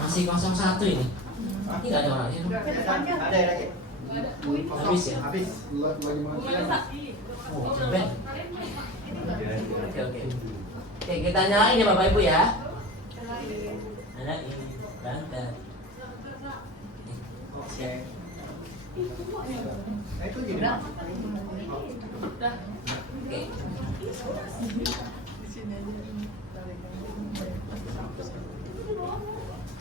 Masih 01 ini. Tidak ada orangnya. Ada lagi. Habis ya? Habis. Oh, cepet. Oke. Oke, kita nyalain ya Bapak Ibu ya. Ada ini, berangkat. Oke. Nah, itu gini. Oke.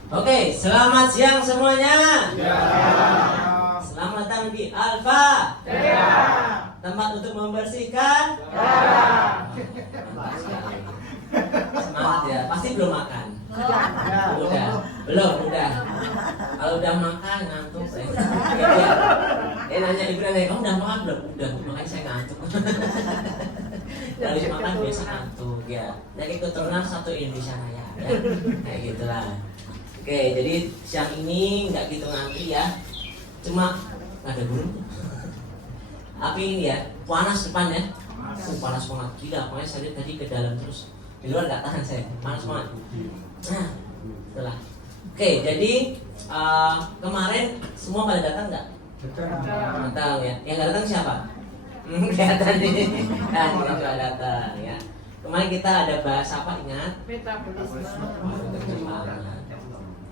Oke, selamat siang semuanya. Ya. Selamat datang di Alfa. Ya. Tempat untuk membersihkan. Ya. Semangat ya. Pasti belum makan. Ya. Udah. Kalau udah makan ngantuk saya. Nanya ibu nanya, kamu udah makan belum? Udah, makanya saya ngantuk. Dari makan biasa ngantuk ya. Jadi keturunan satu Indonesia Raya ya. Kayak gitulah. Oke, jadi siang ini nggak gitu ngantri ya. Cuma nggak ada burung. Api ini ya, panas depan ya. Panas banget. Gila, makanya saya lihat tadi ke dalam terus. Di luar nggak tahan saya, panas banget. Nah, itulah. Oke, jadi kemarin semua pada datang nggak? Datang ya. Yang nggak datang siapa? Kelihatan nih. Nah, kita nggak datang ya. Kemarin kita ada bahas apa, ingat? Metabolisme.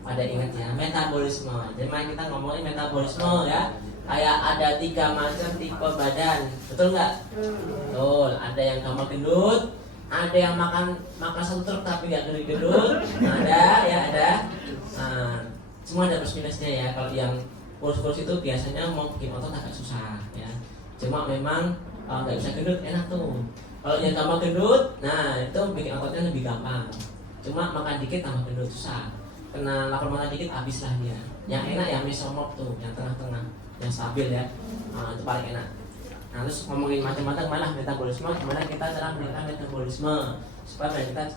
Pada ingat ya, metabolisme. Jadi mari kita ngomongin metabolisme ya. Kayak ada 3 macam tipe badan, betul nggak? Betul. Ada yang gampang gendut, ada yang makan satu truk tapi nggak gendut. Ada. Nah, semua ada plus minusnya ya. Kalau yang kurus-kurus itu biasanya mau bikin otot agak susah ya. Cuma memang nggak bisa gendut enak tuh. Kalau yang gampang gendut, nah itu bikin ototnya lebih gampang. Cuma makan dikit tambah gendut susah. Kena lapar makan dikit habis lah dia. Yang enak yang mesomorf tuh, yang tengah-tengah, yang stabil ya. Itu paling enak. Nah, terus ngomongin macam-macam malah metabolisme, gimana kita cara meningkatkan metabolisme supaya badan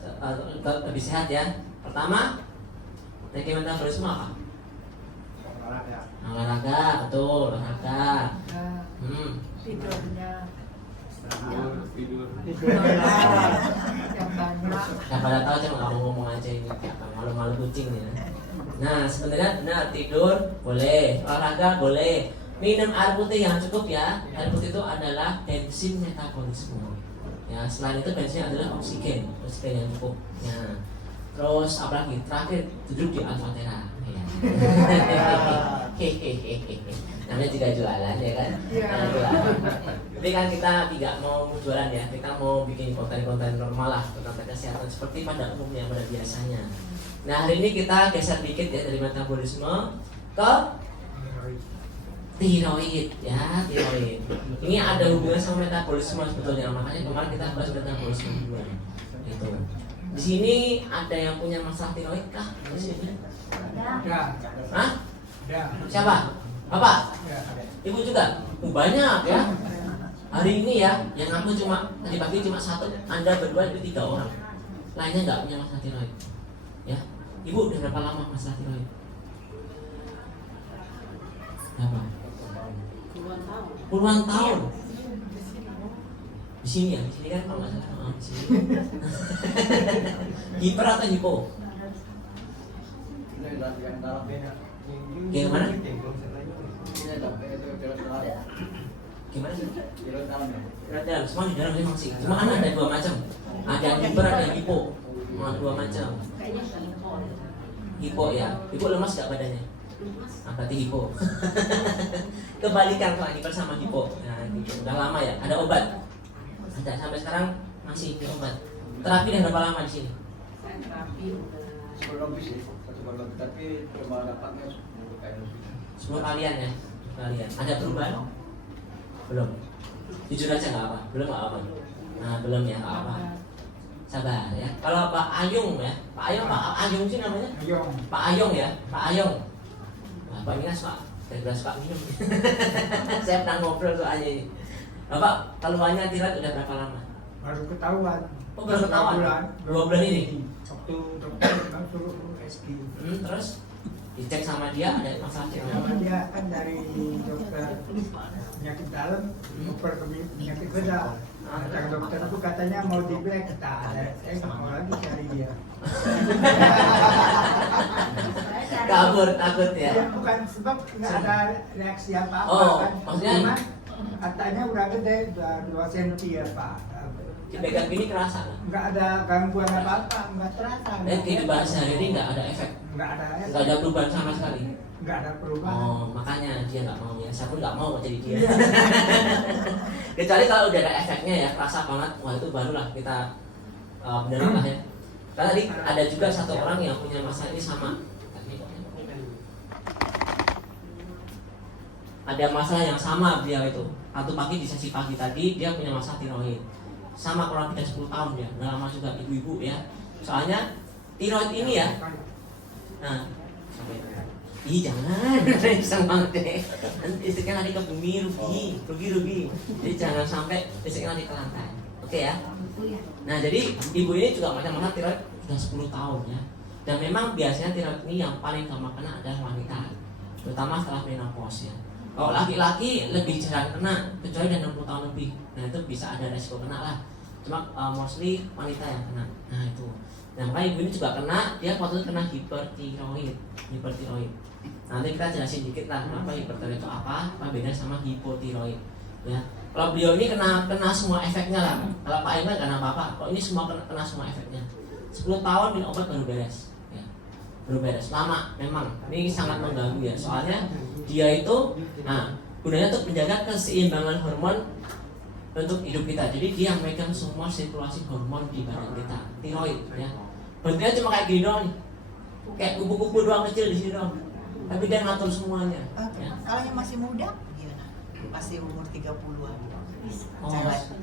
kita lebih sehat ya. Pertama, teknik metabolisme apa? Olahraga, betul, olahraga. Tidurnya Tidur. yang banyak. Nah, pada tahu cuma kamu ngomong aja ini malu-malu kucing ya. Nah, sebenarnya benar tidur boleh, olahraga boleh, minum air putih yang cukup ya. Air putih itu adalah bensin metabolisme. Ya, selain itu bensinnya adalah oksigen yang cukup. Ya. Terus apalagi terakhir duduk di Alfatera. Ya. Namanya juga jualan ya kan? Nah, jualan. Tapi kan kita tidak mau jualan ya, kita mau bikin konten-konten normal lah tentang kesehatan seperti pada umumnya pada biasanya. Nah, hari ini kita geser dikit ya dari metabolisme ke tiroid ya, tiroid. Ini ada hubungan sama metabolisme sebetulnya, makanya kemarin kita bahas metabolisme dulu. Gitu. Di sini ada yang punya masalah tiroid kah? Di sini? Hah? Siapa? Bapak? Ibu juga? Banyak ya. Hari ini ya, yang aku cuma tadi pagi cuma 1, Anda berdua itu 3 orang. Lainnya nggak punya masalah tiroid. Ya, Ibu udah berapa lama masalah tiroid? Berapa? Puluhan tahun. Di sini ya, di sini kan kalau nggak salah di sini. Hiper atau hipo? Gimana? Gimana sih? Berat dalam, semua di dalam memang sih. Cuma kan ada 2 macam. Ada yang hiper, ada yang hipo. 2 macam. Hipo ya. Hipo lemas gak badannya? Nah, berarti hipo. Kebalikan kalau hiper sama hipo. Nah, gitu. Udah lama ya. Ada obat. Ada sampai sekarang masih di obat. Terapi udah berapa lama di sini? Saya terapi udah 10 lebih sih, 1 bulan lebih, tapi cuma dapatnya 10 kali lebih. 10 kalian ya? Kalian. Ada perubahan? Belum. Jujur aja nggak apa. Belum nggak apa. Nah, belum ya nggak apa. Sabar ya. Kalau Pak Ayung ya, Pak Ayung sih namanya. Pak Ayung ya, Pak Ayung. Bapak ini Pak, dari Pak minum. Saya pernah ngobrol soalnya ini. Bapak, keluarnya tiroid udah berapa lama? Baru ketahuan. Oh, baru ketahuan? 2 bulan ini? Waktu dokter bilang suruh SG. Terus? Dicek sama dia ada masalah tiroid. Sama dia kan dari dokter penyakit dalam dokter penyakit beda. Kata dokter itu katanya mau di black, tak ada. Saya nggak mau lagi cari dia. Takut ya. Ya, bukan sebab nggak ada reaksi apa-apa Oh, kan. maksudnya? Cuman katanya udah gede, udah 2 cm ya Pak. Dipegang gini kerasa nggak? Nggak ada gangguan apa-apa, nggak terasa. Dan kehidupan sehari ini nggak ada efek, Nggak nggak ada perubahan sama sekali. nggak ada perubahan. Oh, makanya dia nggak mau ya. Saya pun nggak mau jadi dia. Iya. Kecuali kalau udah ada efeknya ya, kerasa banget, wah itu barulah kita beneran lah ya. Karena tadi ada juga satu orang yang punya masalah ini sama. Ada masalah yang sama beliau itu. Satu pagi di sesi pagi tadi dia punya masalah tiroid. Sama kurang lebih 10 tahun dia, nggak lama juga ibu-ibu ya. Soalnya tiroid ini ya. Nah, ih jangan, iseng banget deh. Nanti listriknya lari ke bumi, rugi. Jadi jangan sampai listriknya lari ke lantai. Oke ya. Nah jadi ibu ini juga macam-macam tiroid sudah 10 tahun ya. Dan memang biasanya tiroid ini yang paling gampang kena adalah wanita, terutama setelah menopause ya. Kalau laki-laki lebih jarang kena, kecuali udah 60 tahun lebih. Nah itu bisa ada resiko kena lah. Cuma mostly wanita yang kena. Nah itu. Nah makanya ibu ini juga kena, dia waktu itu kena hipertiroid. Nanti kita jelasin dikit lah kenapa hipertiroid itu apa beda sama hipotiroid. Ya. Kalau beliau ini kena semua efeknya lah. Kalau Pak Iman kena apa-apa. Kalau ini semua kena semua efeknya. 10 tahun minum obat baru beres. Ya. Baru beres. Lama memang. Ini sangat mengganggu ya. Soalnya dia itu, nah gunanya untuk menjaga keseimbangan hormon untuk hidup kita. Jadi dia yang megang semua sirkulasi hormon di badan kita. Tiroid ya. Bentuknya cuma kayak gini doang nih. Kayak kupu-kupu doang kecil di sini doang. Tapi dia ngatur semuanya. Ya. Kalau yang masih muda, gimana? Masih umur 30-an. Oh,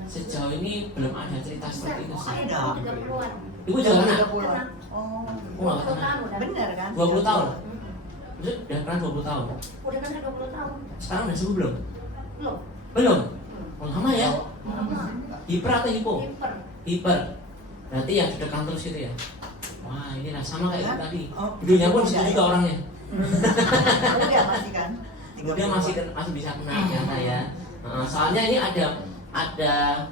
sejauh ini belum ada cerita seperti itu sih. Ada. Ibu juga kena? 30-an. Oh, Oh, nggak kena. bener kan? 20 tahun? Maksud udah pernah 20 tahun? Udah kan 20 tahun. Sekarang udah sembuh belum? Belum. Belum? Oh, lama ya? Lama. Hiper atau hipo? Hiper. Hiper. Berarti yang deg-degan terus gitu ya? Wah ini lah sama kayak itu tadi. Oh, Dulunya pun situ juga orangnya. Muda masih kan? Kemudian masih bisa kena ternyata ya. Soalnya ini ada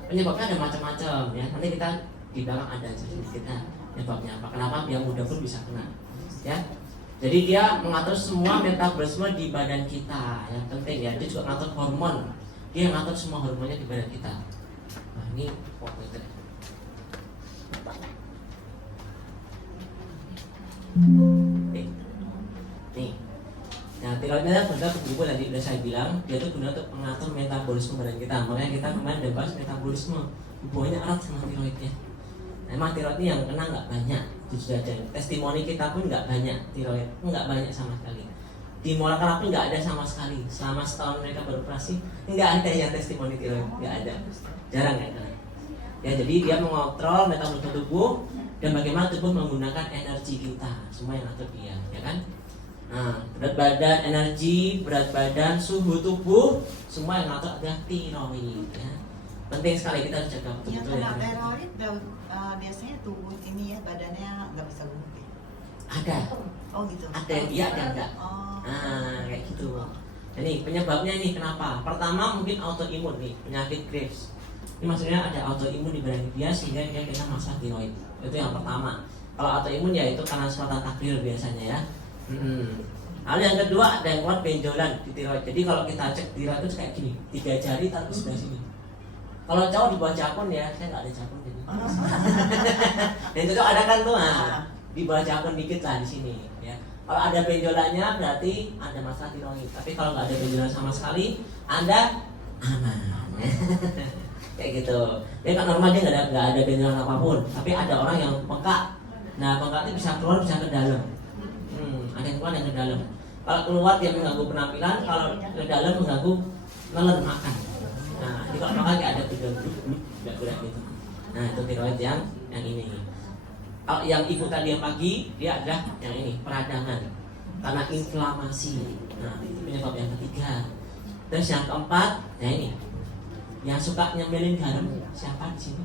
penyebabnya ada macam-macam ya. Nanti kita di belakang ada sedikitnya penyebabnya apa. Kenapa yang muda pun bisa kena ya. Jadi dia mengatur semua metabolisme di badan kita. Yang penting ya, dia juga mengatur hormon. Dia ngatur semua hormonnya di badan kita. Nah ini pokoknya. Nih. Nah, tiroidnya benar buku tadi udah saya bilang, dia itu guna untuk mengatur metabolisme badan kita. Makanya kita kemarin udah bahas metabolisme. Hubungannya erat sama tiroidnya. Memang tiroid ini yang kena nggak banyak, jujur aja. Testimoni kita pun nggak banyak tiroid, nggak banyak sama sekali. Di Mola pun nggak ada sama sekali. Selama setahun mereka beroperasi, nggak ada yang testimoni tiroid, nggak ada, jarang ya. Ya jadi dia mengontrol metabolisme tubuh dan bagaimana tubuh menggunakan energi kita, semua yang ngatur dia, ya kan? Nah, berat badan, energi, berat badan, suhu tubuh, semua yang ngatur adalah tiroid. Ya. Penting sekali kita harus jaga Yang betul-betul kena ya. tiroid biasanya tubuh ini ya badannya nggak bisa gemuk ya? Ada, Oh gitu. ada yang iya, ada yang enggak. Oh. Nah, kayak gitu. Ini penyebabnya ini kenapa? Pertama mungkin autoimun nih, penyakit Graves. Ini maksudnya ada autoimun di badan dia sehingga dia kena masalah tiroid. Itu yang pertama. Kalau autoimun ya itu karena suatu takdir biasanya ya. Lalu yang kedua ada yang kuat benjolan di tiroid. Jadi kalau kita cek tiroid itu kayak gini, 3 jari taruh di sebelah sini. Kalau cowok di bawah jakun ya, saya nggak ada jakun jadi. Yang cocok ada kan tuh, di bawah jakun dikit lah di sini. Ya. Kalau ada benjolannya berarti ada masalah tiroid. Tapi kalau nggak ada benjolan sama sekali, Anda aman. Kayak gitu. Ya kan normal dia nggak ada benjolan apapun. Tapi ada orang yang peka. Nah peka itu bisa keluar bisa ke dalam. Ada yang keluar yang ke dalam. Kalau keluar dia mengganggu penampilan, kalau ke dalam mengganggu nelen makan. Nah, ini kalau makan kayak ada gerak gitu. Nah, itu tiroid yang ini. Kalau yang ibu tadi yang pagi, dia adalah yang ini, peradangan karena inflamasi. Nah, itu penyebab yang ketiga. Terus yang keempat, nah ini, yang suka nyembelin garam, siapa di sini?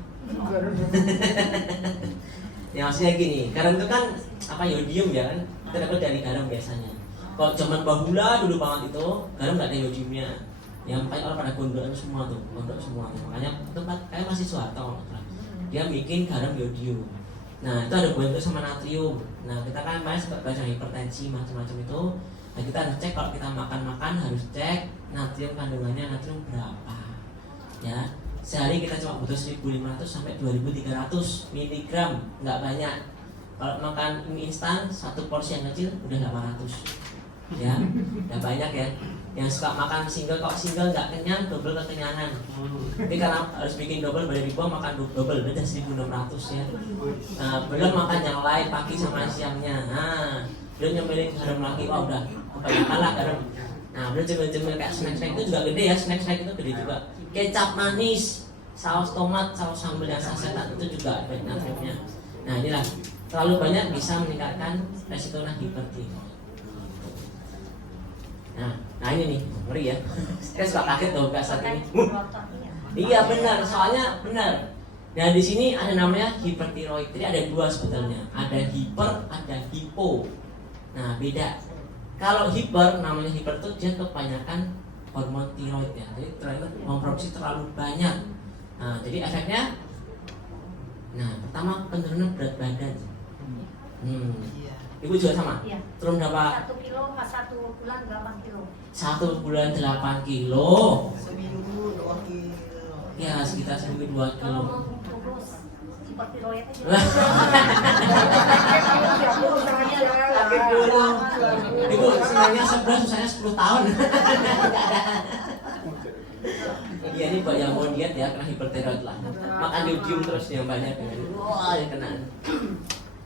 Ya maksudnya gini, garam itu kan apa yodium ya kan, kita dapat dari garam biasanya. Kalau zaman bahula dulu banget itu garam nggak ada yodiumnya. Yang paling orang pada gondok semua tuh, makanya tempat kayak masih Soeharto kalau nggak salah. Dia bikin garam yodium. Nah itu ada hubungan sama natrium. Nah kita kan bahas belajar hipertensi macam-macam itu. Nah kita harus cek kalau kita makan harus cek natrium kandungannya natrium berapa. Ya sehari kita cuma butuh 1.500 sampai 2.300 mg, nggak banyak. Kalau makan mie instan satu porsi yang kecil udah 800. Ya udah banyak ya. Yang suka makan single, kok single nggak kenyang, double kekenyangan. Tapi karena harus bikin double, pada dibuang makan double, udah 1.600 ya. Nah, belum makan yang lain pagi sama siangnya. Nah, belum nyemilin garam lagi, wah udah kebanyakan lah garam. Nah, belum cemil-cemil kayak snack-snack itu juga gede ya, snack-snack itu gede juga. Kecap manis, saus tomat, saus sambal yang sasetan itu juga ada natriumnya. Nah, inilah terlalu banyak bisa meningkatkan resiko hipertiroid. Nah ini nih, ngeri ya. Saya suka kaget tuh Kak saat ini. Iya benar, soalnya benar. Nah di sini ada namanya hipertiroid. Jadi ada dua sebetulnya. Ada hiper, ada hipo. Nah beda. Kalau hiper, namanya hiper itu dia kebanyakan hormon tiroid ya. Jadi tiroid memproduksi terlalu banyak. Nah jadi efeknya, nah pertama penurunan berat badan. Ibu juga sama? Iya. Turun berapa? 1 kilo pas 1 bulan 8 kilo. 1 bulan 8 kilo. Seminggu 2 kilo. Ya sekitar seminggu 2 Kalau kilo. mau kurus hipertiroid aja. Ibu sebenarnya sebulan susahnya 10 tahun. Iya ini buat yang mau diet ya kena hipertiroid lah. Makan yodium terus yang banyak. Wah ya kena.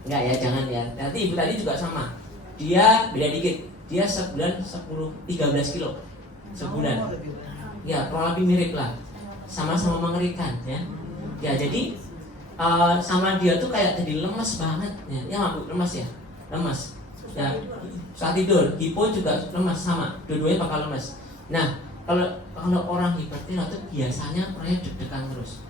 Enggak ya, jangan ya. Nanti ibu tadi juga sama. Dia beda dikit. Dia sebulan 13 kilo sebulan. Ya, kurang lebih mirip lah. Sama-sama mengerikan ya. Ya, jadi sama dia tuh kayak jadi lemes banget ya. Ya nggak Bu, lemes ya? Lemes. Ya, saat tidur. Hipo juga lemes sama. Dua-duanya bakal lemes. Nah, kalau orang hipertiroid itu biasanya orangnya deg-degan terus.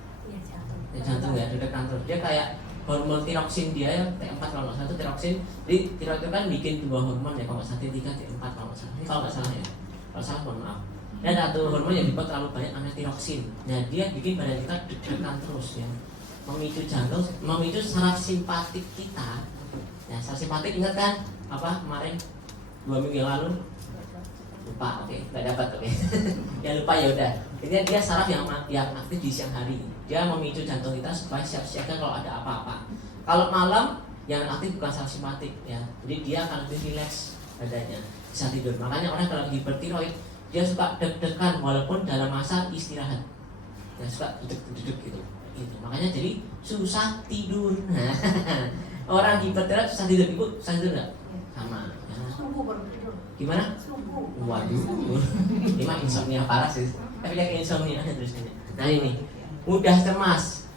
Ya, jantung ya, deg-degan terus. Dia kayak hormon tiroksin dia ya, T4 kalau nggak salah itu tiroksin. Jadi tiroid itu kan bikin dua hormon ya, kalau nggak salah T3, T4 kalau nggak salah. Ini kalau nggak salah ya, kalau salah mohon maaf. Dan satu hormon yang dibuat terlalu banyak namanya tiroksin. Nah dia bikin badan kita deg-degan terus ya, memicu jantung, memicu saraf simpatik kita. Ya saraf simpatik ingat kan apa kemarin 2 minggu yang lalu? Lupa, oke, nggak dapat oke. Ya lupa ya udah. Intinya dia saraf yang aktif di siang hari. Dia memicu jantung kita supaya siap-siaga kalau ada apa-apa. Kalau malam yang aktif bukan saraf simpatik ya. Jadi dia akan lebih rileks badannya, bisa tidur. Makanya orang kalau hipertiroid dia suka deg-degan walaupun dalam masa istirahat. Dia suka duduk-duduk gitu. Makanya jadi susah tidur. Orang hipertiroid susah tidur. Ibu susah tidur nggak? Sama. Ya. Subuh baru tidur. Gimana? Subuh. Waduh, ini mah insomnia parah sih. Tapi dia kayak insomnia terusnya. Nah ini mudah cemas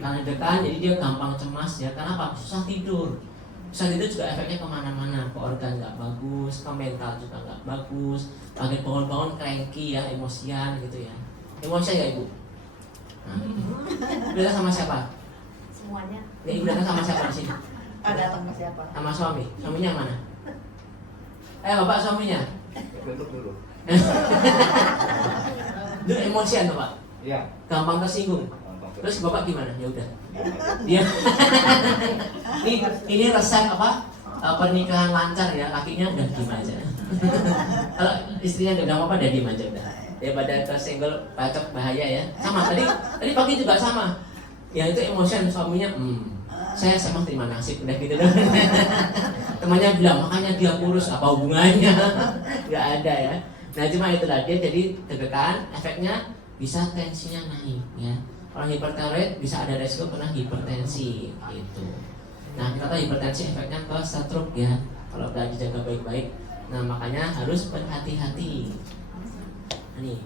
karena dekan, jadi dia gampang cemas ya. Kenapa? Susah tidur. Susah tidur juga efeknya kemana-mana. Ke organ nggak bagus, ke mental juga nggak bagus. Pagi bangun-bangun cranky ya, emosian gitu ya. Emosian ya ibu? Nah, udah sama siapa? Semuanya. Ya ibu datang sama siapa di sini? Ada sama siapa? Sama suami. Suaminya mana? Bapak suaminya. Tutup dulu. Itu emosian tuh Pak. Iya. Gampang tersinggung. Terus bapak gimana? Ya udah. Dia ini resep apa? Pernikahan lancar ya, lakinya udah diem aja. Kalau istrinya nggak apa-apa, udah diem aja udah. Daripada tersenggol bacok bahaya ya. Sama tadi pagi juga sama. Ya itu emosian suaminya. Saya emang terima nasib udah gitu dong. Temannya bilang makanya dia kurus, apa hubungannya? Nggak ada ya. Nah cuma itulah dia jadi deg-degan, efeknya bisa tensinya naik ya. Orang hipertiroid bisa ada resiko kena hipertensi gitu. Nah kita tahu hipertensi efeknya ke stroke ya kalau nggak dijaga baik-baik. Nah makanya harus berhati-hati. Nah, nih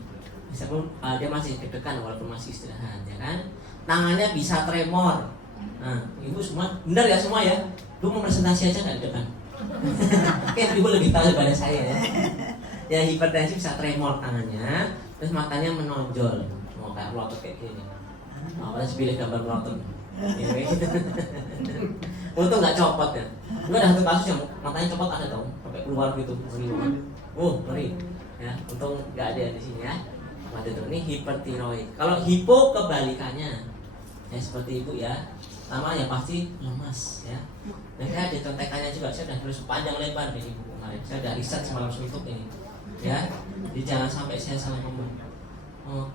meskipun dia masih deg-degan walaupun masih istirahat ya kan. Tangannya bisa tremor. Nah ibu semua benar ya semua ya. Ibu mau presentasi aja nggak depan. Oke ibu lebih tahu daripada saya ya. Ya hipertensi bisa tremor tangannya, terus matanya menonjol, mau kayak melotot kayak gini. Awalnya pilih gambar melotot. Untung nggak copot ya. Gue ada satu kasus yang matanya copot ada tau, sampai keluar gitu, ngeri banget. Ngeri. Ya, untung nggak ada di sini ya. Mati itu ini hipertiroid. Kalau hipo kebalikannya, ya seperti ibu ya. Pertama ya pasti lemas ya. Dan saya ada contekannya juga, saya udah tulis panjang lebar nih ibu kemarin. Saya udah riset semalam suntuk ini, ya. Jadi jangan sampai saya salah ngomong.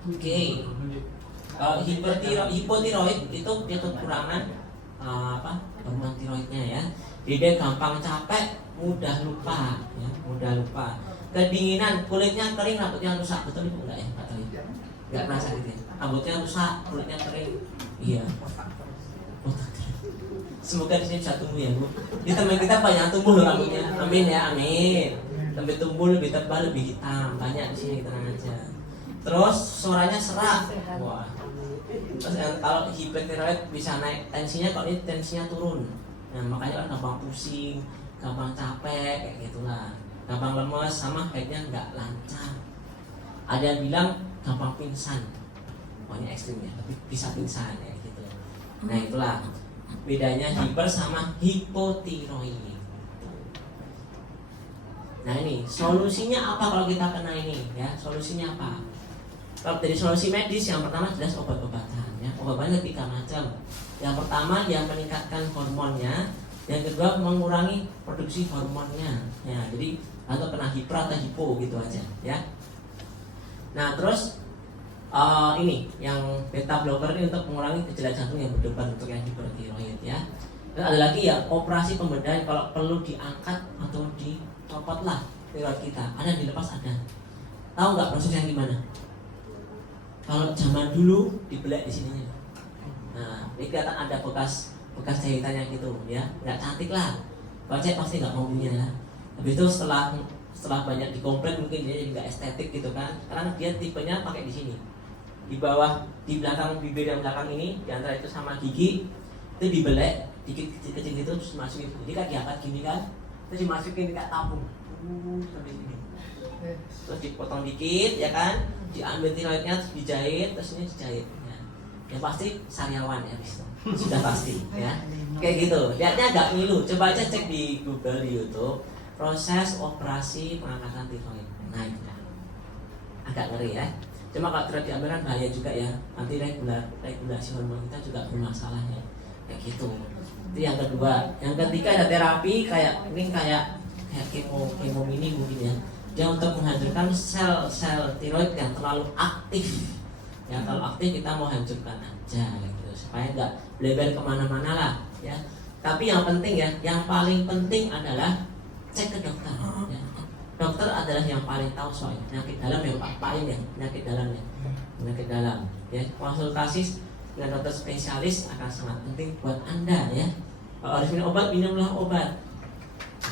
Oke. Kalau hipotiroid itu dia kekurangan hormon tiroidnya ya. Jadi dia gampang capek, mudah lupa, ya, mudah lupa. Kedinginan, kulitnya kering, rambutnya rusak, betul ibu enggak ya? Enggak merasa gitu ya? Rambutnya rusak, kulitnya kering. Iya. Semoga di sini bisa tumbuh ya bu. Di teman kita banyak tumbuh loh rambutnya. Amin ya, amin. Lebih tumbuh, lebih tebal, lebih hitam. Banyak di sini, tenang aja. Terus suaranya serak. Wah. Terus kalau hipertiroid bisa naik tensinya, kalau ini tensinya turun. Nah makanya kan gampang pusing, gampang capek, kayak gitulah. Gampang lemes, sama headnya nggak lancar. Ada yang bilang gampang pingsan. Pokoknya ekstrim ya, tapi bisa pingsan ya gitu. Nah itulah bedanya hiper sama hipotiroid. Nah ini solusinya apa kalau kita kena ini ya? Solusinya apa? Kalau dari solusi medis yang pertama jelas obat-obatan ya. Obat-obatnya 3 macam. Yang pertama yang meningkatkan hormonnya, yang kedua mengurangi produksi hormonnya. Ya, jadi atau kena hiper atau hipo gitu aja ya. Nah terus ini yang beta blocker ini untuk mengurangi gejala jantung yang berdebar untuk yang hipertiroid ya. Dan ada lagi ya operasi pembedahan kalau perlu diangkat atau dicopot lah tiroid kita. Ada yang dilepas ada. Tahu nggak prosesnya gimana? Kalau zaman dulu dibelek di sininya. Nah, ini kelihatan ada bekas jahitannya gitu ya. Nggak cantik lah. Kalau cek pasti nggak mau punya ya. Habis itu setelah banyak dikomplain mungkin dia jadi nggak estetik gitu kan. Karena dia tipenya pakai di sini. Di bawah, di belakang bibir yang belakang ini, di antara itu sama gigi itu dibelek dikit kecil-kecil gitu terus masukin. Jadi kan diangkat gini kan, terus dimasukin kayak tabung. Sampai sini. Terus dipotong dikit ya kan, diambil tiroidnya terus dijahit, terus ini dijahit ya. Yang pasti sariawan ya bis. Sudah pasti ya. Kayak gitu. Lihatnya agak ngilu. Coba aja cek di Google, di YouTube, proses operasi pengangkatan tiroid. Nah itu ya. Agak ngeri ya. Cuma kalau tiroid diambil kan bahaya juga ya. Nanti regulasi hormon kita juga bermasalah ya. Kayak gitu. Itu yang kedua. Yang ketiga ada terapi kayak kemo mini mungkin ya. Dia untuk menghancurkan sel-sel tiroid yang terlalu aktif. Ya kalau aktif kita mau hancurkan aja gitu, supaya nggak lebar kemana-mana lah ya. Tapi yang penting ya, yang paling penting adalah cek ke dokter ya. Dokter adalah yang paling tahu soal penyakit dalam yang paling ya, penyakit dalam ya. Konsultasi dengan dokter spesialis akan sangat penting buat Anda ya. Kalau harus minum obat, minumlah obat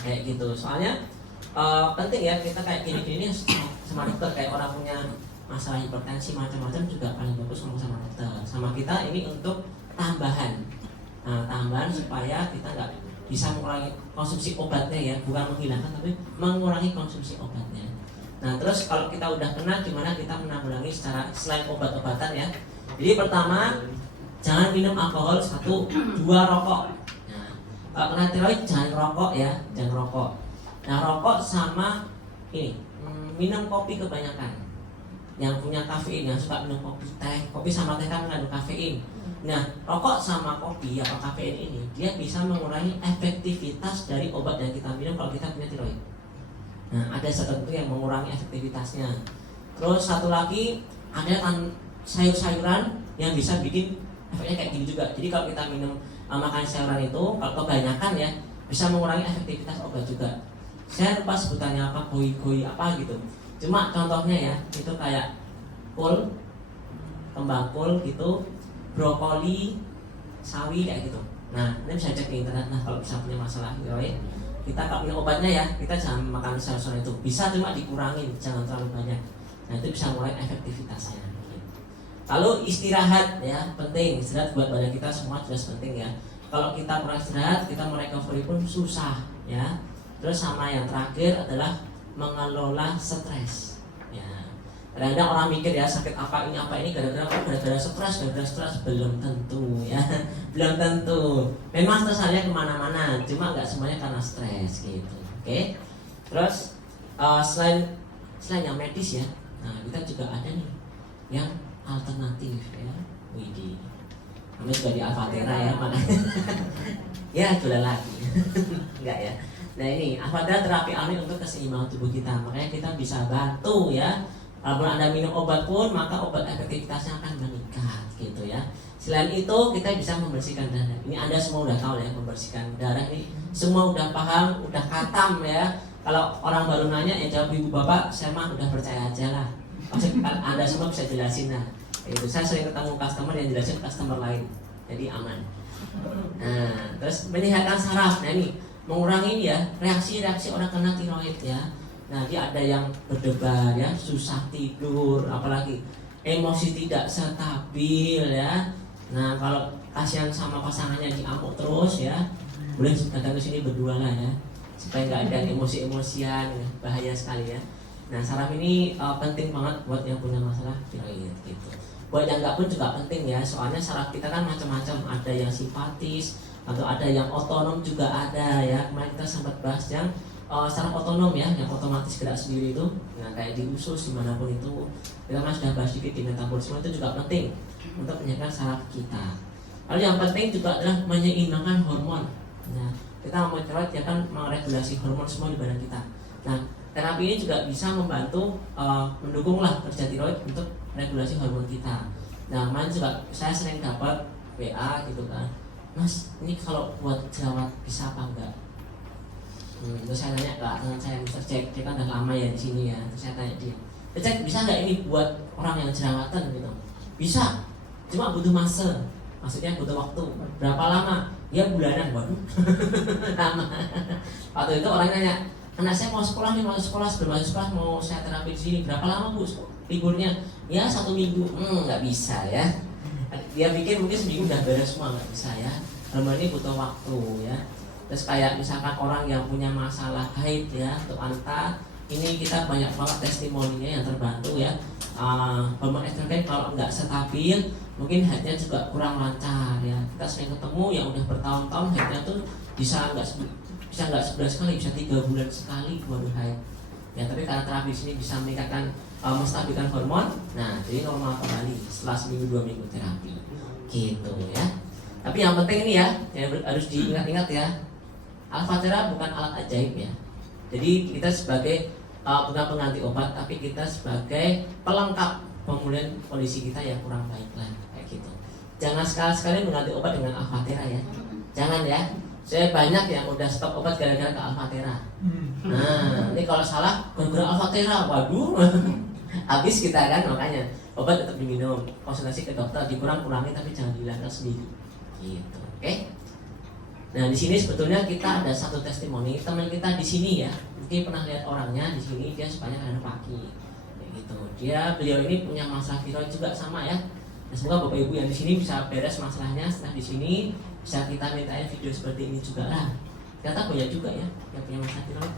kayak gitu. Soalnya penting ya, kita kayak gini-gini sama dokter, kayak orang punya masalah hipertensi macam-macam juga paling bagus ngomong sama dokter. Sama kita ini untuk tambahan. Nah, tambahan supaya kita nggak bisa mengurangi konsumsi obatnya ya, bukan menghilangkan tapi mengurangi konsumsi obatnya. Nah, terus kalau kita udah kena, gimana kita menanggulangi secara selain obat-obatan ya? Jadi pertama, jangan minum alkohol, 1, 2 rokok. Nah, kalau kena tiroid jangan rokok ya, jangan rokok. Nah, rokok sama ini, minum kopi kebanyakan. Yang punya kafein, yang suka minum kopi, teh, kopi sama teh kan mengandung kafein. Nah, rokok sama kopi atau kafein ini dia bisa mengurangi efektivitas dari obat yang kita minum kalau kita punya tiroid. Nah, ada tertentu yang mengurangi efektivitasnya. Terus satu lagi ada sayur-sayuran yang bisa bikin efeknya kayak gini juga. Jadi kalau kita minum makan sayuran itu kalau kebanyakan ya bisa mengurangi efektivitas obat juga. Saya lupa sebutannya apa, koi apa gitu. Cuma contohnya ya, itu kayak kol, kembang kol gitu, brokoli, sawi kayak gitu. Nah, ini bisa cek di internet. Nah, kalau bisa punya masalah tiroid, kita kalau minum obatnya ya, kita jangan makan sayur-sayuran itu. Bisa cuma dikurangin, jangan terlalu banyak. Nah, itu bisa mulai efektivitasnya. Lalu istirahat ya, penting. Istirahat buat badan kita semua jelas penting ya. Kalau kita kurang istirahat, kita merecovery pun susah ya. Terus sama yang terakhir adalah mengelola stres ya. Kadang-kadang orang mikir ya sakit apa ini gara-gara stres, belum tentu ya. Belum tentu. Memang stresannya kemana-mana, cuma nggak semuanya karena stres gitu. Oke. Terus selain yang medis ya, nah kita juga ada nih yang alternatif ya. Widih. Kami juga di Alfatera ya makanya. Ya jualan lagi. Enggak ya. Nah ini Alfatera terapi alami untuk keseimbangan tubuh kita. Makanya kita bisa bantu ya. Walaupun Anda minum obat pun, maka obat efektivitasnya akan meningkat gitu ya. Selain itu kita bisa membersihkan darah. Ini Anda semua udah tahu ya, membersihkan darah ini semua udah paham, udah khatam ya. Kalau orang baru nanya ya jawab ibu bapak, saya mah udah percaya aja lah. Maksudnya Anda semua bisa jelasin lah. Itu saya sering ketemu customer yang jelasin customer lain, jadi aman. Nah, terus menyehatkan saraf. Nah ini mengurangi ya reaksi-reaksi orang kena tiroid ya. Nah dia ada yang berdebar ya, susah tidur, apalagi emosi tidak stabil ya. Nah kalau kasihan sama pasangannya diamuk terus ya, boleh datang ke sini berdua lah ya, supaya nggak ada emosi-emosian, bahaya sekali ya. Nah saraf ini penting banget buat yang punya masalah tiroid gitu. Buat yang nggak pun juga penting ya, soalnya saraf kita kan macam-macam, ada yang simpatis atau ada yang otonom juga ada ya. Kemarin kita sempat bahas yang saraf otonom ya, yang otomatis gerak sendiri itu, nah kayak di usus dimanapun itu, kita kan sudah bahas sedikit di metabolisme, itu juga penting untuk menjaga saraf kita. Lalu yang penting juga adalah menyeimbangkan hormon. Nah, kita mau tiroid ya kan meregulasi hormon semua di badan kita. Nah, terapi ini juga bisa membantu mendukunglah kerja tiroid untuk regulasi hormon kita. Nah, kemarin juga saya sering dapat WA gitu kan, Mas, ini kalau buat jerawat bisa apa enggak? Terus saya tanya ke teman saya, Mr. Jack, dia kan udah lama ya di sini ya. Terus saya tanya dia, Jack bisa nggak ini buat orang yang jerawatan gitu? Bisa, cuma butuh masa, maksudnya butuh waktu. Berapa lama? Ya bulanan, waduh, lama. Waktu itu orang nanya, anak saya mau sekolah nih, sebelum masuk sekolah mau saya terapi di sini. Berapa lama bu liburnya? Ya 1 minggu. Nggak bisa ya. Dia pikir mungkin seminggu udah beres semua, nggak bisa ya. Hormon ini butuh waktu ya. Terus kayak misalkan orang yang punya masalah haid ya atau anta, ini kita banyak banget testimoninya yang terbantu ya. Hormon estrogen kalau nggak stabil, mungkin haidnya juga kurang lancar ya. Kita sering ketemu yang udah bertahun-tahun haidnya tuh bisa nggak 11 kali, bisa 3 bulan sekali baru haid. Ya tapi karena terapi sini bisa meningkatkan menstabilkan hormon, nah jadi normal kembali setelah seminggu 2 minggu terapi, gitu ya. Tapi yang penting ini ya, harus diingat-ingat ya. Alfatera bukan alat ajaib ya. Jadi kita sebagai bukan pengganti obat, tapi kita sebagai pelengkap pemulihan kondisi kita yang kurang baik lah kayak gitu. Jangan sekali-sekali mengganti obat dengan Alfatera ya. Jangan ya. Saya banyak yang udah stop obat gara-gara ke Alfatera. Nah, ini kalau salah gara-gara Alfatera, waduh. Habis kita kan, makanya obat tetap diminum. Konsultasi ke dokter dikurang-kurangi tapi jangan dihilangkan sendiri. Gitu. Oke? Nah di sini sebetulnya kita ada satu testimoni teman kita di sini ya, mungkin pernah lihat orangnya di sini, dia sepanjang ada pagi, kayak gitu. Beliau ini punya masalah tiroid juga sama ya. Nah, semoga bapak ibu yang di sini bisa beres masalahnya setelah di sini, bisa kita mintain video seperti ini juga lah. Ternyata banyak juga ya yang punya masalah tiroid.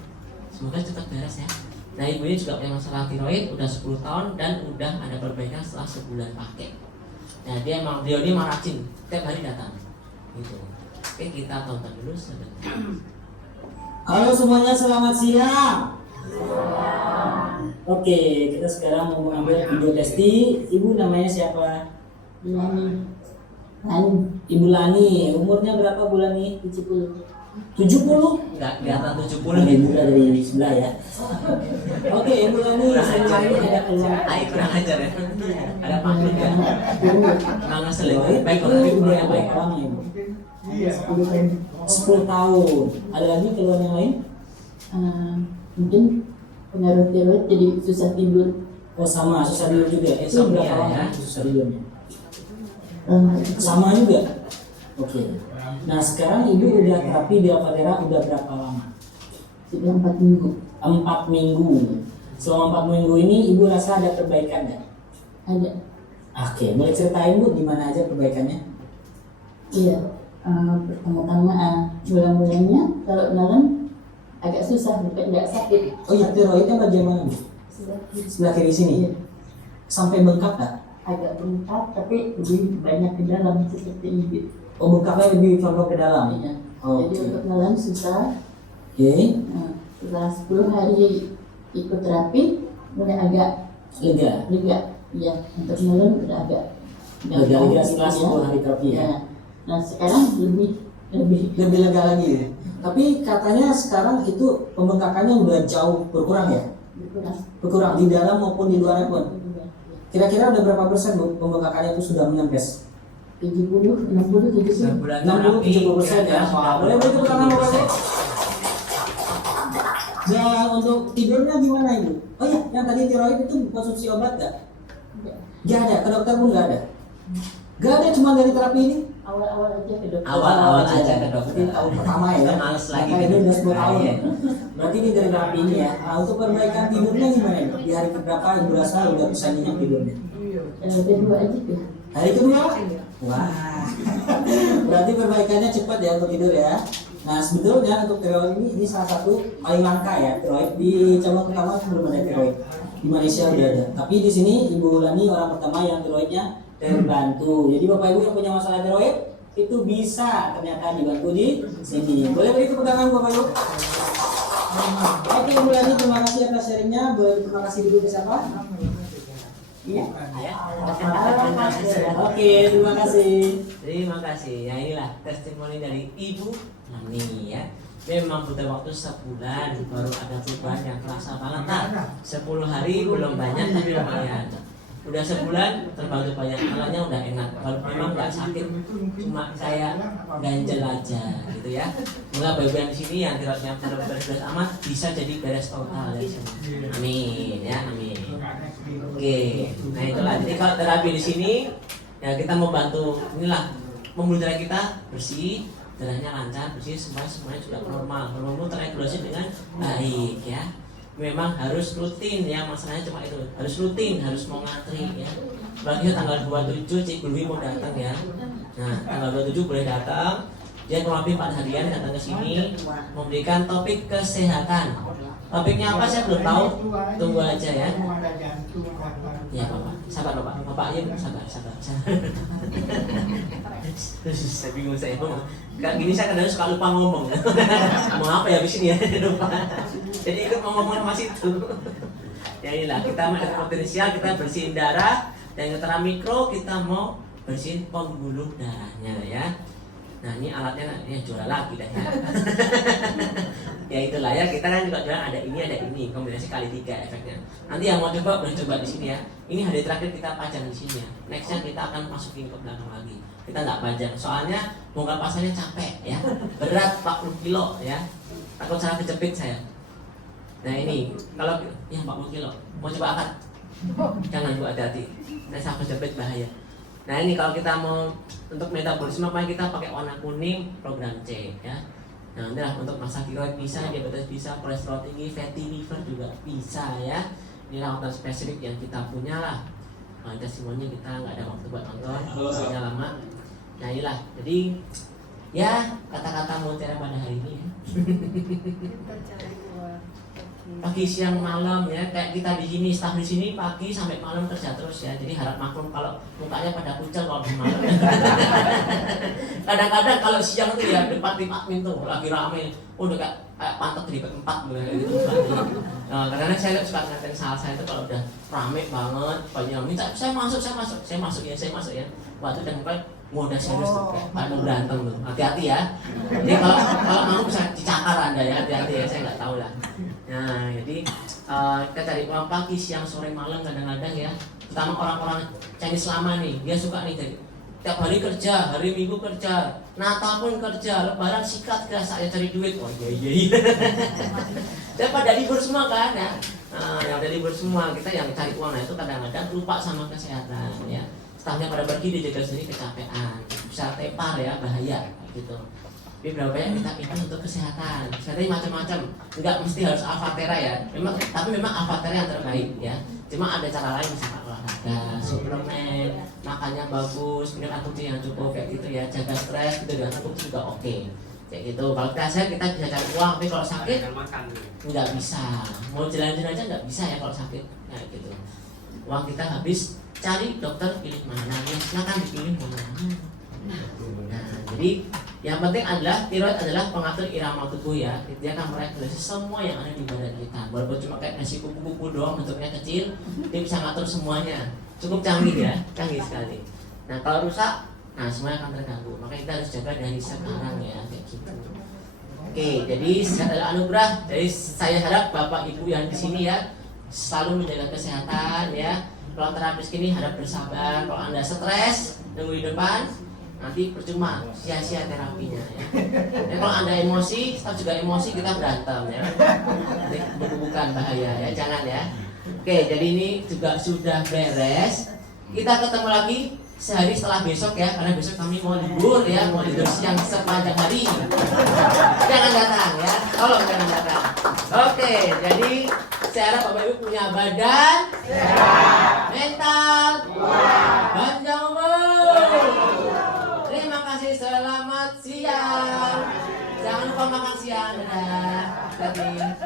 Semoga cepat beres ya. Nah ibu ini juga punya masalah tiroid, udah 10 tahun dan udah ada perbaikan setelah sebulan pakai. Nah beliau ini rajin, tiap hari datang, gitu. Oke, kita tonton dulu sebentar. Halo semuanya, selamat siang. Oke, kita sekarang mau mengambil video testi. Ibu namanya siapa? Lani. Ibu Lani. Umurnya berapa bulan nih? 70. 70? Enggak, di atas 70. Oke, ibu dari sebelah ya. Oke, Ibu Lani, saya ini ada keluhan. Ayo kurang ajar ya. Ada panggung ya. Nggak ngeselin. Baik, Itu kalau ibu udah yang baik. berapa lama Ibu? Iya. 10 tahun. Ada lagi keluhan yang lain? Mungkin pengaruh tiroid jadi susah tidur. Oh sama, susah tidur juga. Itu Insomnia, berapa lama ya. susah tidurnya? Sama juga. Oke. Nah sekarang ibu udah terapi di Alfatera udah berapa lama? Sudah 4 minggu. 4 minggu. Selama 4 minggu ini ibu rasa ada perbaikan nggak? Ada. Oke, boleh ceritain bu di mana aja perbaikannya? Iya. Pertama-tama bulan-bulannya kalau malam agak susah, bukan nggak sakit. Oh iya, tiroidnya bagian mana bu? Sudah. Sebelah kiri sini. Iya. sampai bengkak nggak? agak bengkak tapi lebih banyak ke dalam seperti ini. Oh, bengkaknya lebih condong ke dalam. Iya. Oke. Jadi untuk nelen susah. Oke. Nah, setelah 10 hari ikut terapi mulai agak Lega. lega. Iya, untuk nelen udah agak Lega setelah gitu 10 hari terapi ya. Ya. Nah sekarang lebih Lebih lega lagi ya. Tapi katanya sekarang itu pembengkakannya udah jauh berkurang ya? berkurang. Berkurang di dalam maupun di luar pun. Kira-kira udah berapa persen Bu pembengkakannya itu sudah menyempes? 70, 60, 70. Sebulan 60-70% ya. sudah Boleh beri tepuk tangan Bapak Ibu? Dan untuk tidurnya gimana Ibu? Oh iya, yang tadi tiroid itu konsumsi obat nggak? Nggak ada, ke dokter pun nggak ada? Nggak ada, cuma dari terapi ini? Awal-awal aja ke dokter. Awal-awal aja ke dokter. Berarti tahun pertama ya? Kita males lagi. Maka ini udah 10 tahun. Iya. Berarti ini dari terapi ini ya. Nah, untuk perbaikan tidurnya gimana Ibu? Di hari keberapa Ibu rasa udah bisa nyenyak tidurnya? Kedua aja tuh. Hari kedua? Wah. Berarti perbaikannya cepat ya untuk tidur ya. Nah sebetulnya untuk tiroid ini salah satu paling langka ya tiroid di cabang pertama belum ada tiroid di Malaysia udah ada. Tapi di sini Ibu Lani orang pertama yang tiroidnya terbantu. Jadi Bapak Ibu yang punya masalah tiroid itu bisa ternyata dibantu di sini. Boleh beri tepuk tangan Bapak Ibu? Oke Ibu Lani terima kasih atas sharingnya. Boleh terima kasih dulu ke siapa? Iya. Ya. Oke terima kasih. Terima kasih. Ya inilah testimoni dari Ibu Nani ya. Memang butuh waktu sebulan baru ada perubahan yang terasa banget. Nah, 10 hari belum banyak tapi lumayan. Udah sebulan terbantu banyak, malahnya udah enak. Kalau memang nggak sakit, cuma saya ganjel aja gitu ya. Semoga bayi yang di sini yang tiroidnya beres-beres amat bisa jadi beres total dari sini. Amin ya, amin. Oke, nah itulah. Jadi kalau terapi di sini ya kita mau bantu inilah membuluh darah kita bersih, darahnya lancar, bersih, semuanya juga normal, hormon terregulasi dengan baik ya. Memang harus rutin ya, masalahnya cuma itu, harus rutin, harus mau ngantri ya. Bagi tanggal 27 Cik Gulwi mau datang ya. Nah, tanggal 27 boleh datang. Dia kurang lebih 4 harian datang ke sini memberikan topik kesehatan. Topiknya apa saya belum tahu, tunggu aja ya. Ya Bapak, sabar Bapak, Bapak aja sabar. Saya bingung saya ngomong. Kayak gini saya kadang suka lupa ngomong. Mau apa ya habis ini ya lupa. Jadi ikut ngomong sama situ. Ya inilah kita ada potensial kita bersihin darah dan yang mikro kita mau bersihin pembuluh darahnya ya. Nah ini alatnya ini juara lagi dah ya. Ya itulah ya kita kan juga jualan ada ini kombinasi kali 3 efeknya. Nanti yang mau coba boleh coba di sini ya. Ini hari terakhir kita pajang di sini ya. Nextnya kita akan masukin ke belakang lagi. Kita nggak pajang soalnya bongkar pasangnya capek ya. Berat 40 kilo ya. Takut salah kejepit saya. Nah ini kalau ya 40 kilo mau coba angkat. Jangan Bu hati-hati. Nah salah kejepit bahaya. Nah ini kalau kita mau untuk metabolisme apa kita pakai warna kuning program C ya. Nah inilah untuk masalah tiroid bisa, diabetes bisa, kolesterol tinggi, fatty liver juga bisa ya. Ini rawatan spesifik yang kita punya lah. Nah, testimoni kita nggak ada waktu buat nonton, soalnya lama. Nah inilah, jadi ya kata-kata Mutiara pada hari ini ya. Pagi siang malam ya, kayak kita di sini, staf di sini pagi sampai malam kerja terus ya. Jadi harap maklum kalau mukanya pada kucel kalau di malam. Kadang-kadang kalau siang tuh ya depan tim admin tuh lagi rame, udah kayak pantat ribet 4 gitu. Nah, kadang-kadang saya suka ngatain salah saya itu kalau udah rame banget, banyak minta saya masuk ya. Waktu dan mau udah serius tuh, Pak mau berantem tuh, hati-hati ya. Jadi kalau mau bisa dicakar Anda ya, hati-hati ya, saya nggak tahu lah. Nah, jadi kita cari uang pagi, siang, sore, malam kadang-kadang ya. Terutama orang-orang Chinese lama nih, dia suka nih dari tiap hari kerja, hari Minggu kerja, Natal pun kerja, Lebaran sikat ke saya cari duit. Oh iya. Dan pada libur semua kan ya. Nah, yang ada libur semua kita yang cari uang itu kadang-kadang lupa sama kesehatan ya. Stafnya pada pergi dijaga sendiri kecapean, bisa tepar ya bahaya gitu. Tapi berapa banyak kita pikir untuk kesehatan. Kesehatannya macam-macam, nggak mesti harus Alphatera ya. Tapi memang Alphatera yang terbaik ya. Cuma ada cara lain misalnya olahraga, suplemen, makannya bagus, minum air putih yang cukup kayak gitu ya. Jaga stres, gitu dengan cukup juga oke. Kayak gitu. Kalau sehat kita bisa cari uang, tapi kalau sakit nggak bisa. Mau jalan-jalan aja nggak bisa ya kalau sakit, kayak gitu. uang kita habis, cari dokter pilih mana, ya silakan dipilih mana. Nah, jadi yang penting adalah tiroid adalah pengatur irama tubuh ya. Dia akan meregulasi semua yang ada di badan kita. Walaupun cuma kayak nasi kupu-kupu doang, bentuknya kecil, dia bisa ngatur semuanya. Cukup canggih ya, canggih sekali. Nah kalau rusak, nah semuanya akan terganggu. Makanya kita harus jaga dari sekarang ya, kayak gitu. Oke, jadi sehat adalah anugerah. Jadi saya harap bapak ibu yang di sini ya selalu menjaga kesehatan ya. Kalau terapis gini harap bersabar. Kalau anda stres nunggu di depan, nanti percuma, sia-sia terapinya ya. Dan kalau anda emosi, staff juga emosi, kita berantem ya. Nanti bukan bahaya ya, jangan ya. Oke, jadi ini juga sudah beres. Kita ketemu lagi sehari setelah besok ya, karena besok kami mau libur ya, mau libur siang sepanjang hari. Jangan datang ya, tolong jangan datang. Oke, jadi saya harap Bapak Ibu punya badan sehat, mental kuat, panjang umur. Terima kasih, selamat siang. Jangan lupa makan siang, dadah.